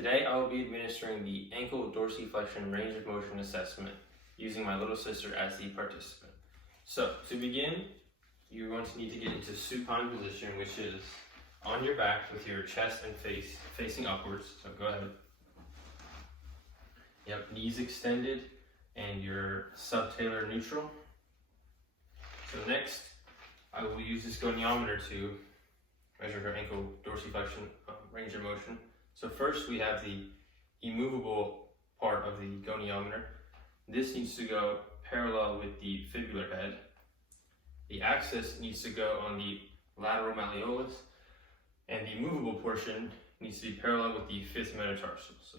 Today I will be administering the ankle dorsiflexion range of motion assessment using my little sister as the participant. So to begin, you're going to need to get into supine position, which is on your back with your chest and face facing upwards. So go ahead. Yep, knees extended and your subtalar neutral. So next, I will use this goniometer to measure her ankle dorsiflexion range of motion. So first we have the immovable part of the goniometer. This needs to go parallel with the fibular head. The axis needs to go on the lateral malleolus, and the movable portion needs to be parallel with the fifth metatarsal. So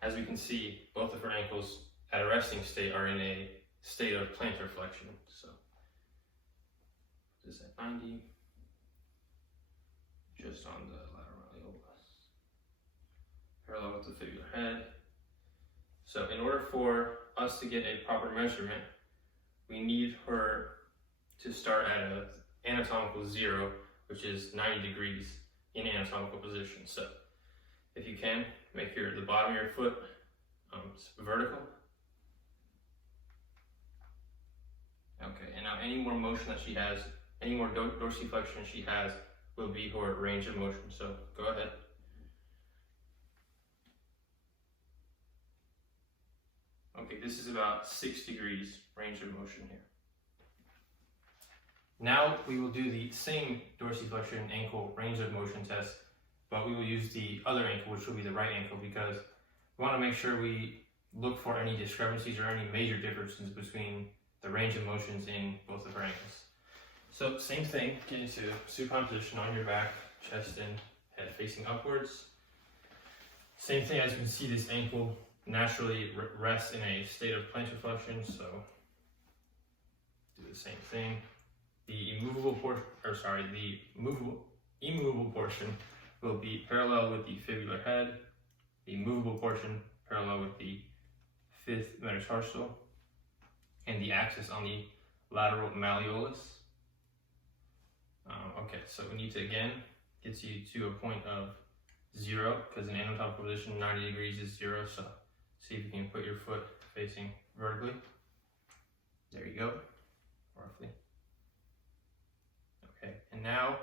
as we can see, both of her ankles at a resting state are in a state of plantar flexion. So this at 90, just on the lateral malleolus, parallel with the fibular head. So in order for us to get a proper measurement, we need her to start at an anatomical 0, which is 90 degrees in anatomical position. So if you can, make the bottom of your foot vertical. Okay, and now any more motion that she has, any more dorsiflexion she has, will be her range of motion. So go ahead. Okay, this is about 6 degrees range of motion here. Now we will do the same dorsiflexion ankle range of motion test, but we will use the other ankle, which will be the right ankle, because we want to make sure we look for any discrepancies or any major differences between the range of motions in both of our ankles. So same thing, get into supine position on your back, chest and head facing upwards. Same thing, as you can see, this ankle naturally rests in a state of plantar flexion, so do the same thing. The immovable portion will be parallel with the fibular head. The movable portion parallel with the fifth metatarsal, and the axis on the lateral malleolus. Okay, so we need to again get you to a point of 0, because in anatomical position 90 degrees is 0. So see if you can put your foot facing vertically. There you go, roughly. Okay, and now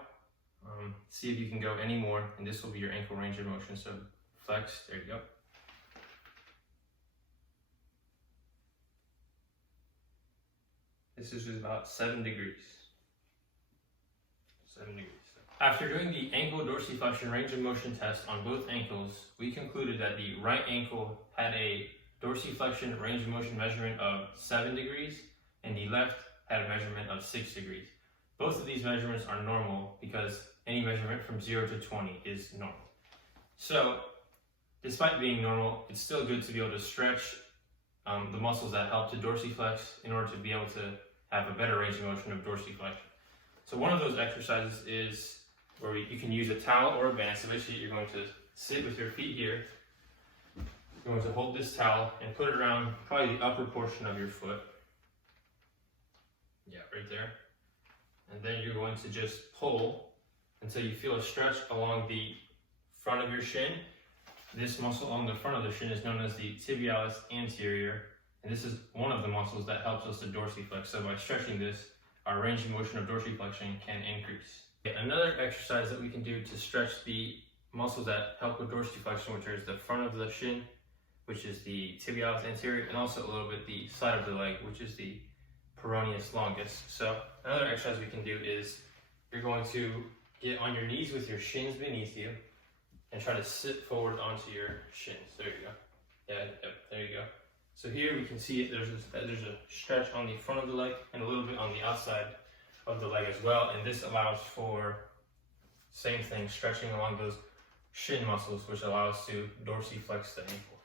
see if you can go any more, and this will be your ankle range of motion. So flex, there you go. This is just about 7 degrees. 7 degrees. After doing the ankle dorsiflexion range of motion test on both ankles, we concluded that the right ankle had a dorsiflexion range of motion measurement of 7 degrees, and the left had a measurement of 6 degrees. Both of these measurements are normal because any measurement from 0 to 20 is normal. So, despite being normal, it's still good to be able to stretch the muscles that help to dorsiflex in order to be able to have a better range of motion of dorsiflexion. So one of those exercises is where you can use a towel or a band. So basically you're going to sit with your feet here. You're going to hold this towel and put it around probably the upper portion of your foot. Yeah, right there. And then you're going to just pull until you feel a stretch along the front of your shin. This muscle on the front of the shin is known as the tibialis anterior, and this is one of the muscles that helps us to dorsiflex. So by stretching this, our range of motion of dorsiflexion can increase. Another exercise that we can do to stretch the muscles that help with dorsiflexion, which is the front of the shin, which is the tibialis anterior, and also a little bit the side of the leg, which is the peroneus longus. So another exercise we can do is you're going to get on your knees with your shins beneath you and try to sit forward onto your shins. There you go. Yeah, yep, there you go. So here we can see there's a stretch on the front of the leg and a little bit on the outside of the leg as well. And this allows for, same thing, stretching along those shin muscles, which allows to dorsiflex the ankle.